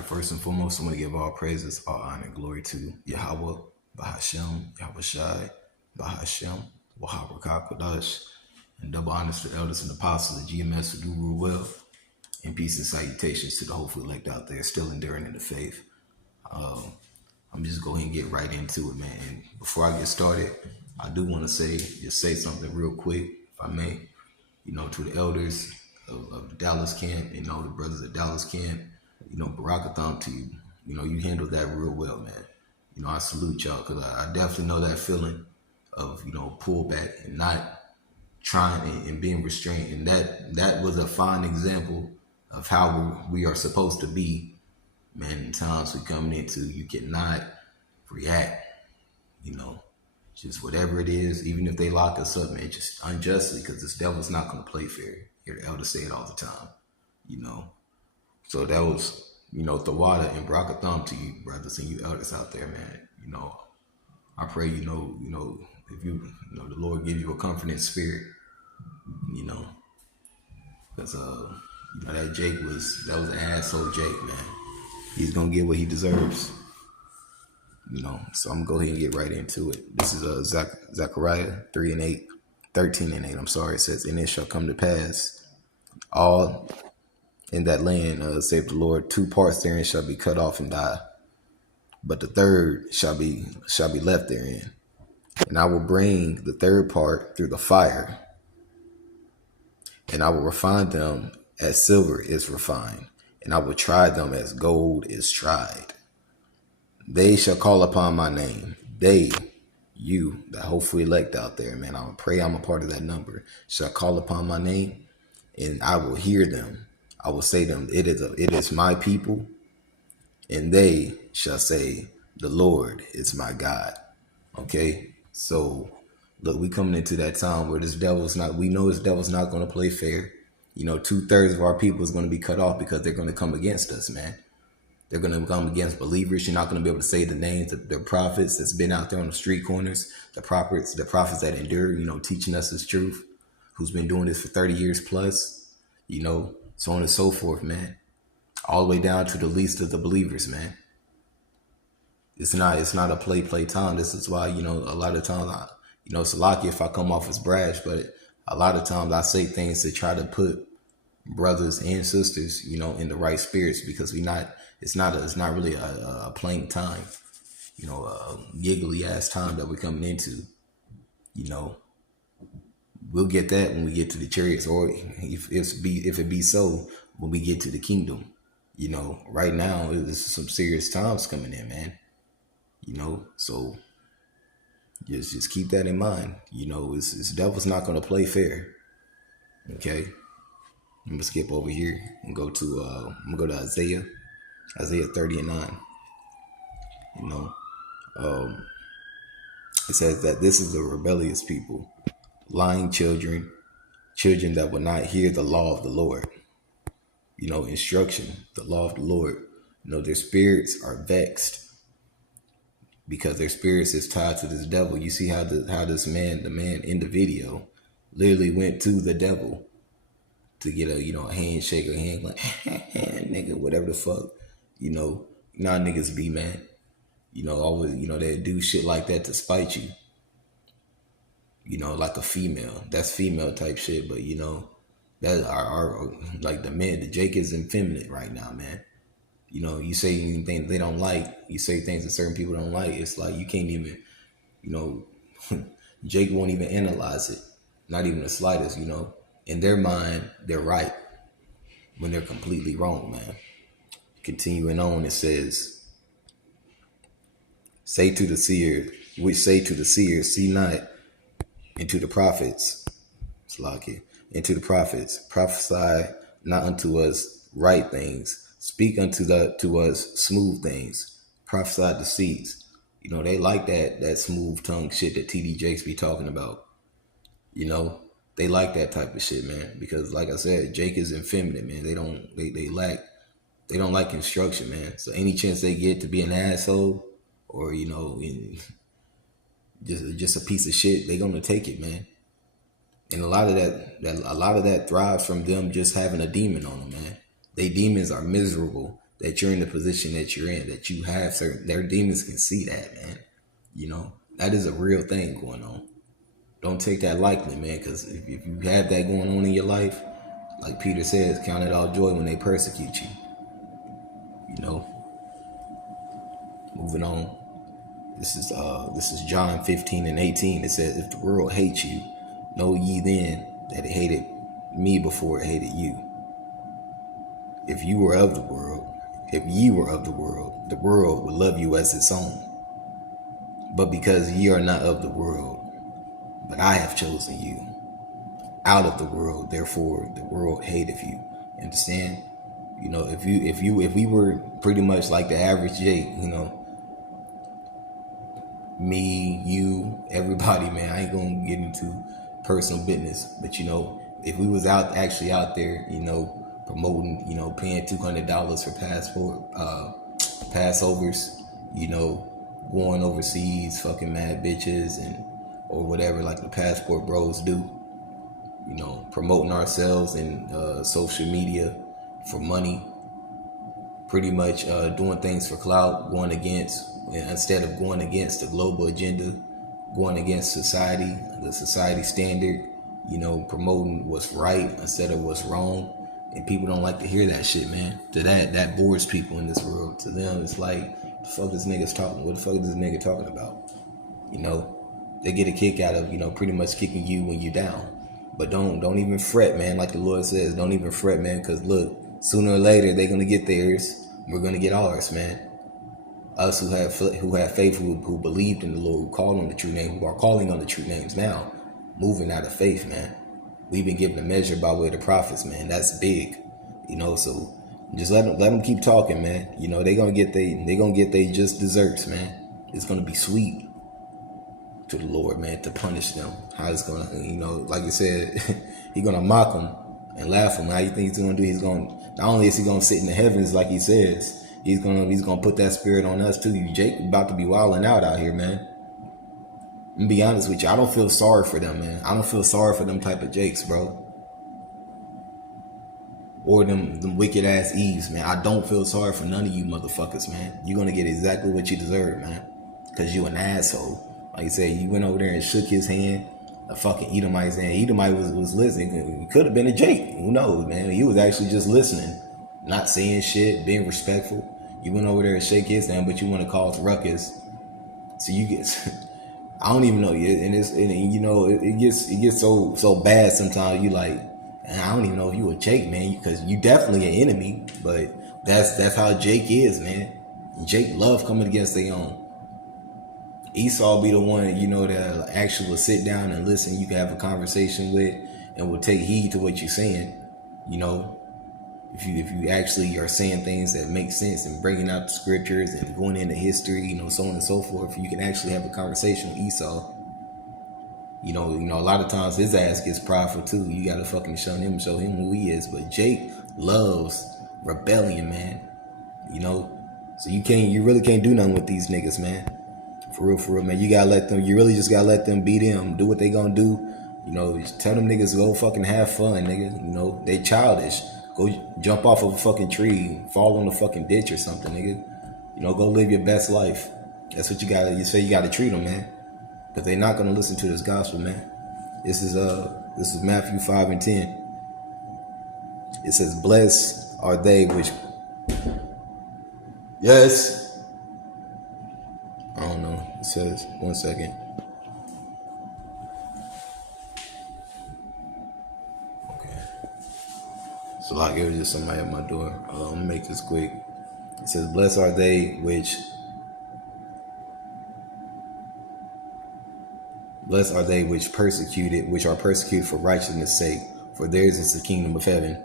right, first and foremost, I want to give all praises, all honor, and glory to Yahweh, Bahashem, Yahweh Shai, Bahashem, Wahab Kodash, and double honors to the elders and apostles of GMS who do rule well, and peace and salutations to the hopeful elect out there still enduring in the faith. I'm just going to get right into it, man. And before I get started, I do want to say something real quick, if I may, to the elders of the Dallas camp, the brothers at Dallas camp, Barakathon to you. You handled that real well, man. I salute y'all because I definitely know that feeling of, pullback and not trying and being restrained. And that was a fine example of how we are supposed to be, man, in times we coming into. You cannot react, just whatever it is, even if they lock us up, man, just unjustly, because this devil's not going to play fair. You hear the elders say it all the time, So that was, Tawada and Barakathon to you, brothers, and you elders out there, man. I pray, if the Lord give you a confident spirit, because, that was an asshole Jake, man. He's going to get what he deserves, so I'm going to go ahead and get right into it. This is Zechariah 13 and 8, I'm sorry. It says, and it shall come to pass, all in that land, save the Lord, 2 parts therein shall be cut off and die, but the third shall be left therein. And I will bring the third part through the fire, and I will refine them as silver is refined, and I will try them as gold is tried. They shall call upon my name. They, you, the hopefully elect out there, man, I pray I'm a part of that number, shall call upon my name, and I will hear them. I will say to them, it is my people, and they shall say, the Lord is my God. Okay, so look, we coming into that time where we know this devil's not going to play fair. 2/3 of our people is going to be cut off because they're going to come against us, man. They're going to come against believers. You're not going to be able to say the names of the prophets that's been out there on the street corners, the prophets that endure, teaching us this truth, who's been doing this for 30 years plus, so on and so forth, man. All the way down to the least of the believers, man. It's not a play time. This is why, a lot of times, it's lucky if I come off as brash, but a lot of times I say things to try to put brothers and sisters, in the right spirits, because it's not really a playing time, a giggly ass time that we're coming into. We'll get that when we get to the chariots, or if it be so, when we get to the kingdom. Right now, this is some serious times coming in, man. So just keep that in mind. This devil's not going to play fair. Okay, I'm gonna skip over here and go to Isaiah 30 and 9. It says that this is a rebellious people, lying children that will not hear the law of the Lord. Instruction, the law of the Lord. Their spirits are vexed because their spirits is tied to this devil. You see how this man, the man in the video, literally went to the devil to get a handshake or hand, like, nigga, whatever the fuck, not niggas be, man. Always, they do shit like that to spite you. Like a female. That's female type shit, but that are like the men. The Jake is effeminate right now, man. You say anything they don't like. You say things that certain people don't like. It's like you can't even, Jake won't even analyze it. Not even the slightest, In their mind, they're right when they're completely wrong, man. Continuing on, it says, say to the seer, see not, and to the prophets, and to the prophets, prophesy not unto us right things, speak to us smooth things, prophesy deceits. They like that smooth tongue shit that TD Jakes be talking about. They like that type of shit, man, because like I said, Jake is effeminate, man. They don't like instruction, man. So any chance they get to be an asshole or, just a piece of shit, they gonna take it, man. And a lot of that thrives from them just having a demon on them, man. They demons are miserable that you're in the position that you're in, that you have certain, their demons can see that, man. You know, that is a real thing going on. Don't take that lightly, man, because if you have that going on in your life, like Peter says, count it all joy when they persecute you. You know, moving on. This is John 15:18. It says, if the world hates you, know ye then that it hated me before it hated you. If you were of the world, if ye were of the world would love you as its own. But because ye are not of the world, but I have chosen you out of the world, therefore the world hateth you. Understand? You know, if we were pretty much like the average Jake, you know, me, you, everybody, man, I ain't gonna get into personal business, but you know, if we was actually out there, you know, promoting, you know, paying $200 for Passovers, you know, going overseas, fucking mad bitches and or whatever, like the passport bros do, you know, promoting ourselves in social media for money, pretty much doing things for clout, going against, instead of going against the global agenda, going against society, the society standard, you know, promoting what's right instead of what's wrong. And people don't like to hear that shit, man. To that bores people in this world. To them, it's like, the fuck this nigga's talking? What the fuck is this nigga talking about? You know, they get a kick out of, you know, pretty much kicking you when you're down. But don't even fret, man. Like the Lord says, don't even fret, man. Because look, sooner or later they're gonna get theirs. We're gonna get ours, man. Us who have faith, who believed in the Lord, who called on the true name, who are calling on the true names now, moving out of faith, man. We've been given a measure by way of the prophets, man. That's big, you know. So just let them keep talking, man. You know, they gonna get they just desserts, man. It's gonna be sweet to the Lord, man, to punish them. How it's gonna, you know, like you said, He's gonna mock them and laugh them. How you think He's gonna do? He's gonna, not only is He gonna sit in the heavens like He says, He's gonna put that spirit on us too. You Jake about to be wilding out here, man. I'm be honest with you, I don't feel sorry for them, man. I don't feel sorry for them type of Jakes, bro. Or them wicked ass Eves, man. I don't feel sorry for none of you motherfuckers, man. You're gonna get exactly what you deserve, man. Cause you an asshole. Like I said, you went over there and shook his hand. A fucking Edomite's hand. Edomite was listening. It could have been a Jake. Who knows, man? He was actually just listening, not saying shit, being respectful. You went over there and shake his hand, but you want to cause ruckus. So you get. I don't even know, and you know, it gets so bad sometimes. You like, I don't even know if you a Jake, man, because you definitely an enemy. But that's how Jake is, man. Jake love coming against their own. Esau be the one, you know, that actually will sit down and listen. You can have a conversation with, and will take heed to what you're saying. You know, if you actually are saying things that make sense and bringing out the scriptures and going into history, you know, so on and so forth, you can actually have a conversation with Esau. You know, a lot of times his ass gets prideful too. You gotta fucking show him who he is. But Jake loves rebellion, man. You know, so you really can't do nothing with these niggas, man. For real, man. You really just gotta let them be them. Do what they gonna do. You know, just tell them niggas go fucking have fun, nigga. You know, they childish. Go jump off of a fucking tree, fall in the fucking ditch or something, nigga. You know, go live your best life. That's what you gotta. You say you gotta treat them, man, because they're not gonna listen to this gospel, man. This is Matthew 5:10. It says, "Blessed are they which." Yes. I don't know. It says, 1 second. So like it was just somebody at my door. I'm gonna make this quick. It says, "Blessed are they which are persecuted for righteousness' sake, for theirs is the kingdom of heaven."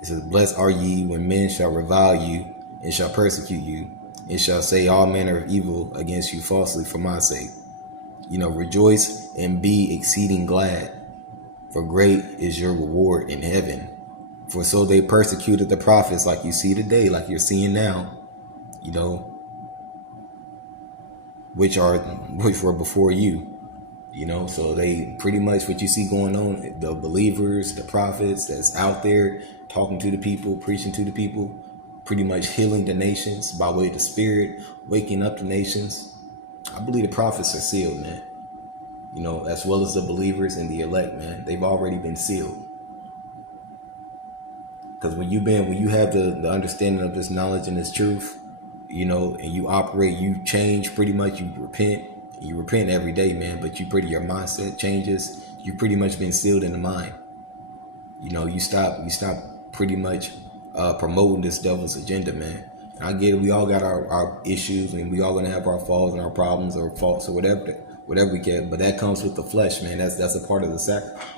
It says, "Blessed are ye when men shall revile you and shall persecute you, and shall say all manner of evil against you falsely for my sake. You know, rejoice and be exceeding glad, for great is your reward in heaven. For so they persecuted the prophets, like you see today, like you're seeing now, you know, which were before you, you know." So they pretty much what you see going on, the believers, the prophets that's out there talking to the people, preaching to the people, pretty much healing the nations by way of the Spirit, waking up the nations. I believe the prophets are sealed, man. As well as the believers and the elect, man. They've already been sealed. Because when you have the understanding of this knowledge and this truth, and you operate, you change pretty much, you repent every day, man, but your mindset changes. You pretty much been sealed in the mind. You stop pretty much promoting this devil's agenda, man. And I get it, we all got our issues, and we all gonna have our faults and our problems or faults or whatever we get, but that comes with the flesh, man. That's a part of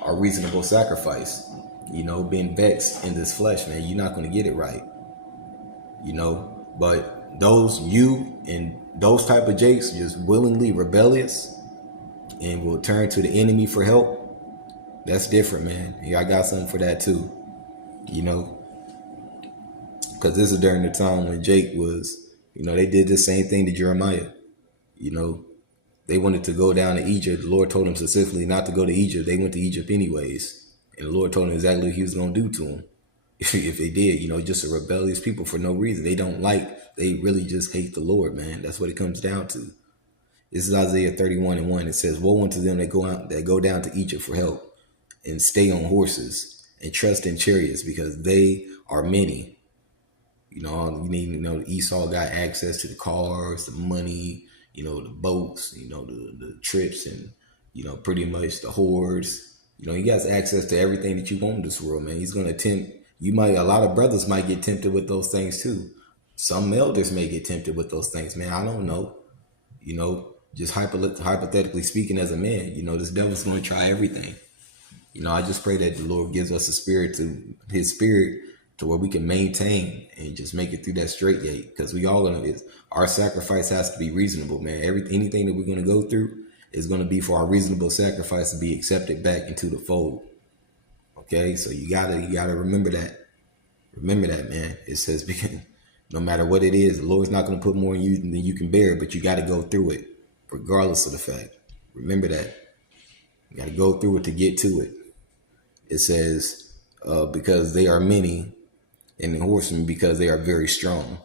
our reasonable sacrifice. Being vexed in this flesh, man. You're not gonna get it right. But those type of jakes just willingly rebellious and will turn to the enemy for help. That's different, man. I got something for that too. Because this is during the time when Jake was, they did the same thing to Jeremiah. They wanted to go down to Egypt. The Lord told them specifically not to go to Egypt. They went to Egypt anyways. And the Lord told them exactly what he was going to do to them. If they did, just a rebellious people for no reason. They really just hate the Lord, man. That's what it comes down to. This is Isaiah 31:1. It says, woe unto them that go down to Egypt for help and stay on horses and trust in chariots, because they are many. Esau got access to the cars, the money, the boats, the trips, and, pretty much the hordes. He got access to everything that you want in this world, man. He's going to tempt. A lot of brothers might get tempted with those things too. Some elders may get tempted with those things, man. I don't know. Just hypothetically speaking as a man, this devil's going to try everything. I just pray that the Lord gives us his spirit to where we can maintain and just make it through that straight gate. Because our sacrifice has to be reasonable, man. Anything that we're going to go through is going to be for our reasonable sacrifice to be accepted back into the fold. Okay, so you gotta remember that. Remember that, man. It says, no matter what it is, the Lord's not going to put more in you than you can bear, but you got to go through it, regardless of the fact. Remember that. You got to go through it to get to it. It says, because they are many, and the horsemen because they are very strong,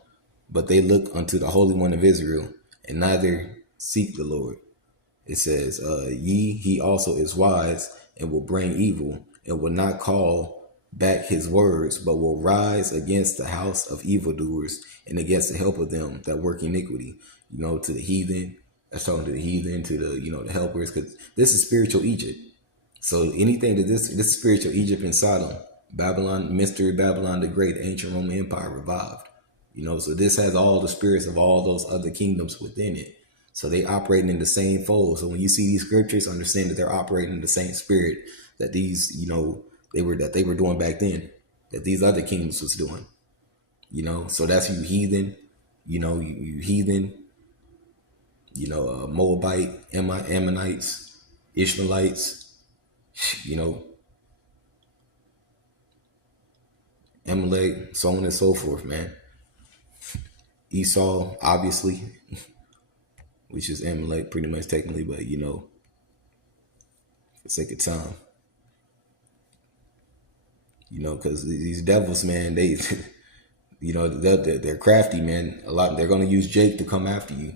but they look unto the Holy One of Israel, and neither seek the Lord. It says, he also is wise and will bring evil, and will not call back his words, but will rise against the house of evildoers and against the help of them that work iniquity. To the heathen. That's talking to the heathen, to the helpers, because this is spiritual Egypt. So anything that this is spiritual Egypt and Sodom, Babylon, mystery Babylon the Great, ancient Roman Empire revived. So this has all the spirits of all those other kingdoms within it. So they operating in the same fold. So when you see these scriptures, understand that they're operating in the same spirit that these, they were doing back then, that these other kingdoms was doing. So that's you heathen, you heathen, Moabite, Ammonites, Ishmaelites, Amalek, so on and so forth, man. Esau, obviously, which is Amalek pretty much technically, but for the sake of time. Because these devils, man, they're crafty, man. They're going to use Jake to come after you.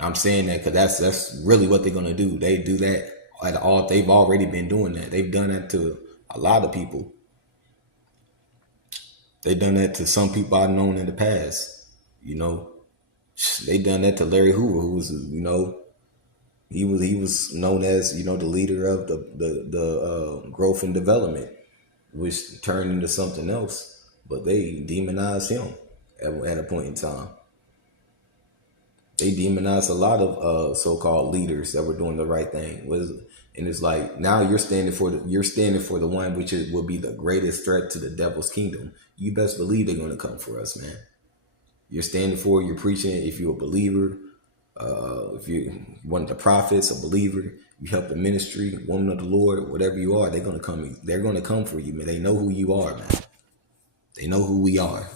I'm saying that because that's really what they're going to do. They do that at all. They've already been doing that. They've done that to a lot of people. They've done that to some people I've known in the past. They done that to Larry Hoover, who was, he was known as, the leader of the growth and development, which turned into something else. But they demonized him at a point in time. They demonized a lot of so-called leaders that were doing the right thing. And it's like, now you're standing for the one which will be the greatest threat to the devil's kingdom. You best believe they're going to come for us, man. You're you're preaching. If you're a believer, if you're one of the prophets, a believer, you help the ministry, woman of the Lord, whatever you are, they're going to come. They're going to come for you, man. They know who you are, man. They know who we are.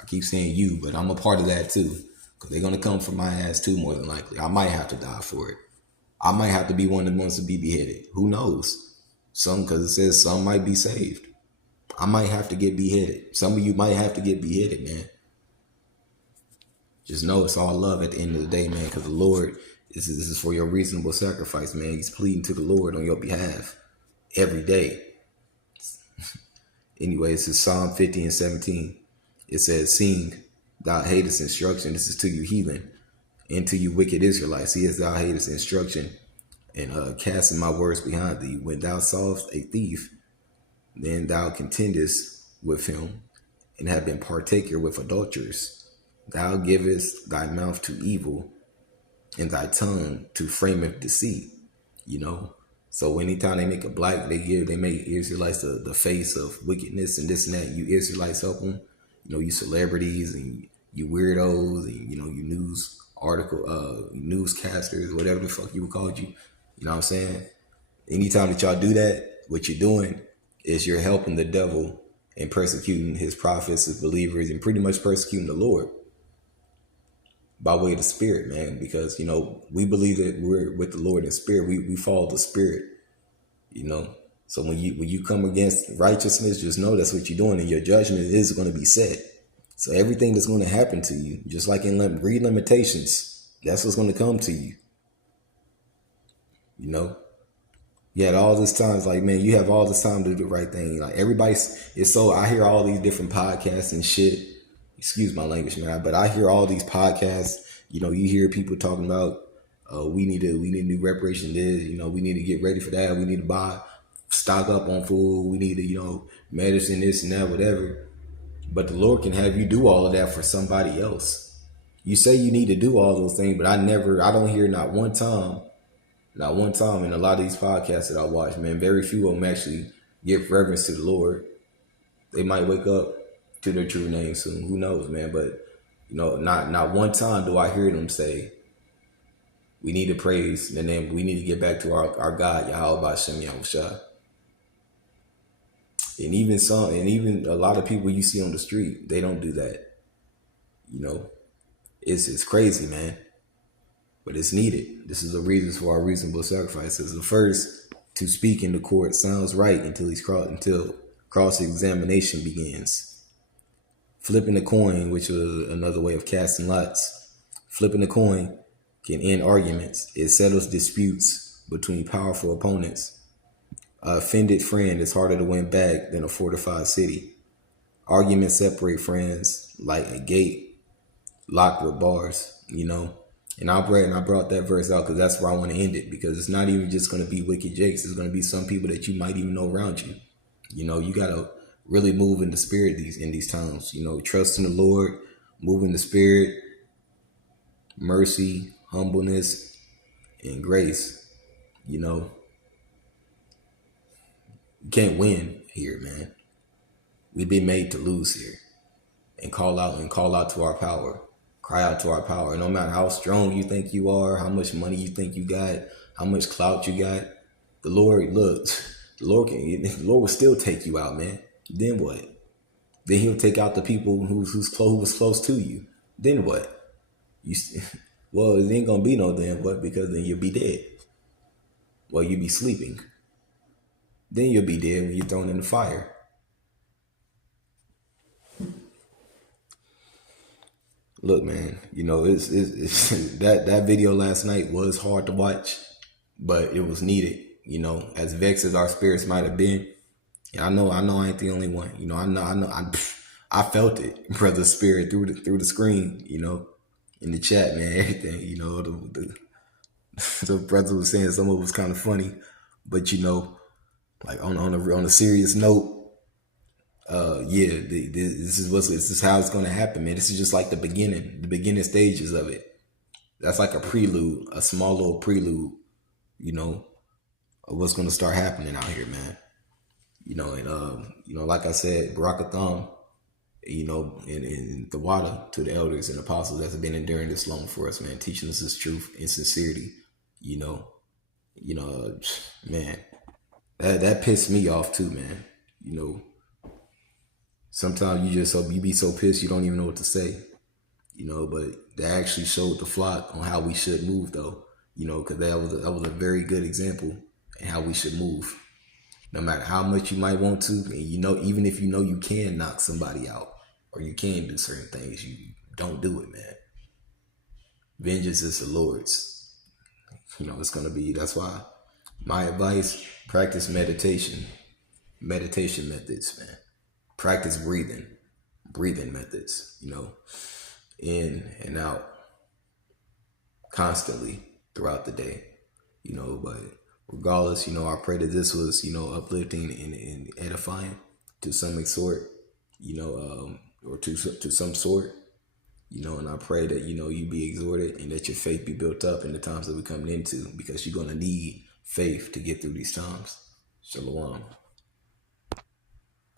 I keep saying you, but I'm a part of that too. Because they're going to come for my ass too, more than likely. I might have to die for it. I might have to be one that wants to be beheaded. Who knows? Because it says some might be saved. I might have to get beheaded. Some of you might have to get beheaded, man. Just know it's all love at the end of the day, man, because the Lord, this is for your reasonable sacrifice, man. He's pleading to the Lord on your behalf every day. Anyway, this is Psalm 50 and 17. It says, sing, thou hatest instruction. This is to you heathen, and to you wicked Israelites. See, as thou hatest instruction, and casting my words behind thee. When thou sawest a thief, then thou contendest with him, and have been partaker with adulterers. Thou givest thy mouth to evil, and thy tongue to frameth deceit. You know, so anytime they make a black, they make Israelites the face of wickedness and this and that. You Israelites help them. You know, you celebrities and you weirdos and you news newscasters, whatever the fuck you would call you. You know what I'm saying? Anytime that y'all do that, what you're doing is you're helping the devil and persecuting his prophets, his believers, and pretty much persecuting the Lord by way of the Spirit, man. Because we believe that we're with the Lord in spirit. We follow the Spirit. So when you come against righteousness, just know that's what you're doing, and your judgment is going to be set. So everything that's going to happen to you, just like in read Lamentations, that's what's going to come to you. You had all this time, it's like, man, you have all this time to do the right thing. Like I hear all these different podcasts and shit. Excuse my language, man, but I hear all these podcasts. You hear people talking about, we need new reparation. This, we need to get ready for that. We need to stock up on food. We need to, medicine, this and that, whatever. But the Lord can have you do all of that for somebody else. You say you need to do all those things, but I don't hear not one time in a lot of these podcasts that I watch, man, very few of them actually give reverence to the Lord. They might wake up to their true name soon. Who knows, man? But, not one time do I hear them say, we need to praise, and then we need to get back to our God, Yahweh B'Shem Yahushua. And even a lot of people you see on the street, they don't do that. It's crazy, man. But it's needed. This is the reason for our reasonable sacrifices. The first to speak in the court sounds right until cross-examination begins. Flipping the coin, which was another way of casting lots. Flipping the coin can end arguments. It settles disputes between powerful opponents. An offended friend is harder to win back than a fortified city. Arguments separate friends like a gate locked with bars, And I brought that verse out because that's where I want to end it, because it's not even just going to be wicked jakes. It's going to be some people that you might even know around you. You got to really move in the spirit in these times. Trust in the Lord, move in the spirit, mercy, humbleness, and grace. You can't win here, man. We've been made to lose here, and call out to our power. Cry out to our power. No matter how strong you think you are, how much money you think you got, how much clout you got, the Lord will still take you out, man. Then what? Then he'll take out the people who was close to you. Then what? Well, it ain't gonna be no then what, because then you'll be dead. Well, you'll be sleeping. Then you'll be dead when you're thrown in the fire. Look, man, it's that video last night was hard to watch, but it was needed. As vexed as our spirits might have been, I know I ain't the only one. I felt it, brother spirit through the screen. In the chat, man, everything. The brother was saying some of it was kind of funny, but like on a serious note. This is how it's going to happen, man. This is just like the beginning stages of it. That's like a prelude, a small little prelude, of what's going to start happening out here, man. Like I said, Barakatham, and the water to the elders and apostles that have been enduring this long for us, man, teaching us this truth and sincerity, man, that pissed me off too, man. Sometimes you be so pissed you don't even know what to say, but they actually showed the flock on how we should move though, because that was a very good example and how we should move. No matter how much you might want to, and even if you know you can knock somebody out or you can do certain things, you don't do it, man. Vengeance is the Lord's. It's gonna be. That's why my advice: practice meditation methods, man. Practice breathing methods. In and out constantly throughout the day. But regardless, I pray that this was, uplifting and edifying to some sort, or to some sort, and I pray that, you be exhorted and that your faith be built up in the times that we're coming into, because you're going to need faith to get through these times. Shalom.